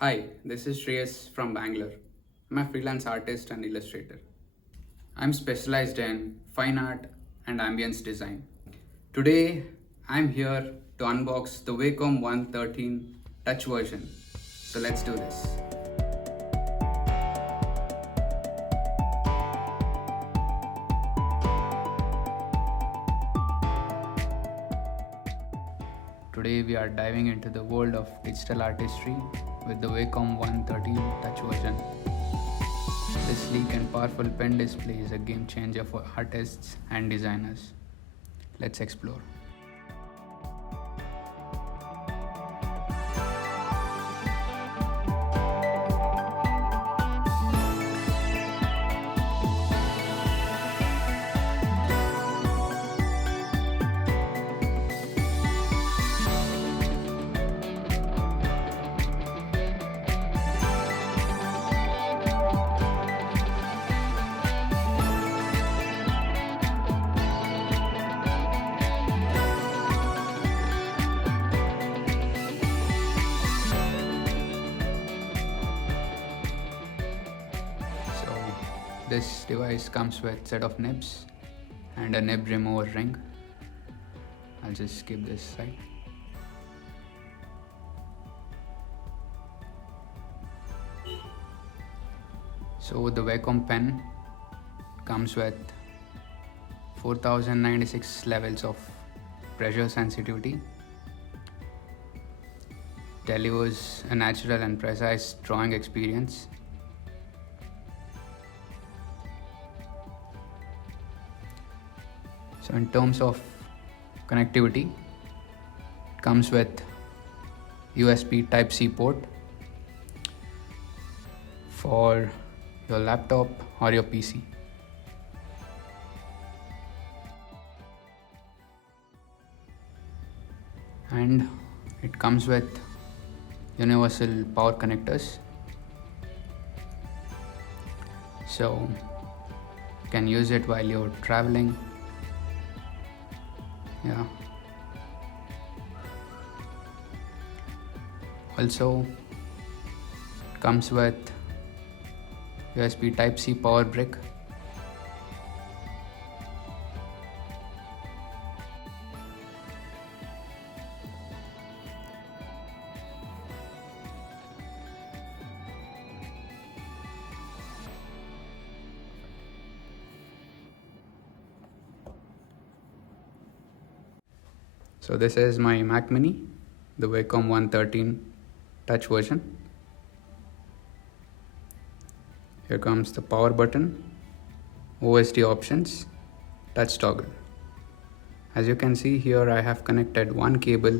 Hi, this is Shreyas from Bangalore. I'm a freelance artist and illustrator. I'm specialized in fine art and ambience design. Today, I'm here to unbox the Wacom 113 touch version. So let's do this. Today, we are diving into the world of digital artistry with the Wacom 113 touch version. This sleek and powerful pen display is a game changer for artists and designers. Let's explore. So this device comes with set of nibs and a nib remover ring. I'll just skip this side. So the Wacom pen comes with 4096 levels of pressure sensitivity, delivers a natural and precise drawing experience. So in terms of connectivity, it comes with USB Type-C port for your laptop or your PC. And it comes with universal power connectors. So you can use it while you're traveling. Yeah. Also, it comes with USB Type-C power brick. So this is my Mac Mini, the Wacom 113 touch version. Here comes the power button, OSD options, touch toggle. As you can see here, I have connected one cable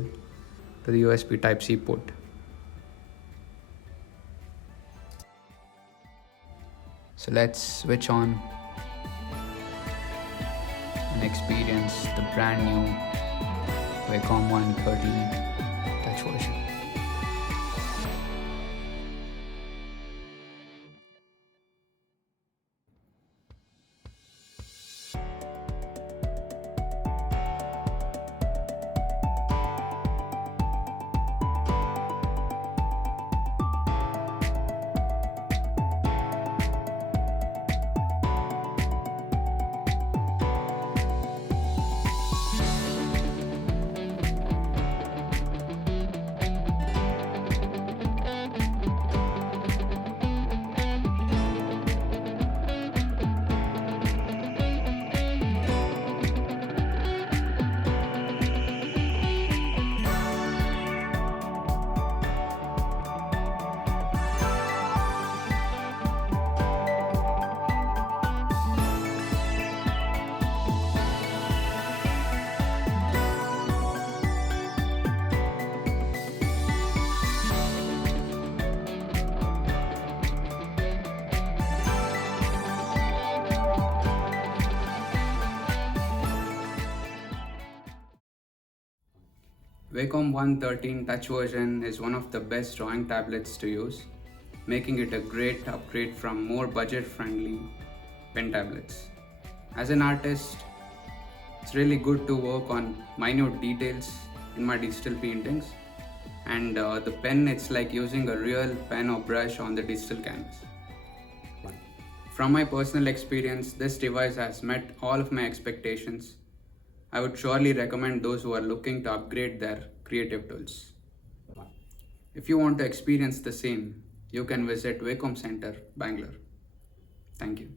to the USB Type-C port. So let's switch on and experience the brand new Wacom 113 touch version. Wacom 113 touch version is one of the best drawing tablets to use, making it a great upgrade from more budget-friendly pen tablets. As an artist, it's really good to work on minute details in my digital paintings. and the pen, it's like using a real pen or brush on the digital canvas. From my personal experience, this device has met all of my expectations. I would surely recommend those who are looking to upgrade their creative tools. If you want to experience the same, you can visit Wacom Center, Bangalore. Thank you.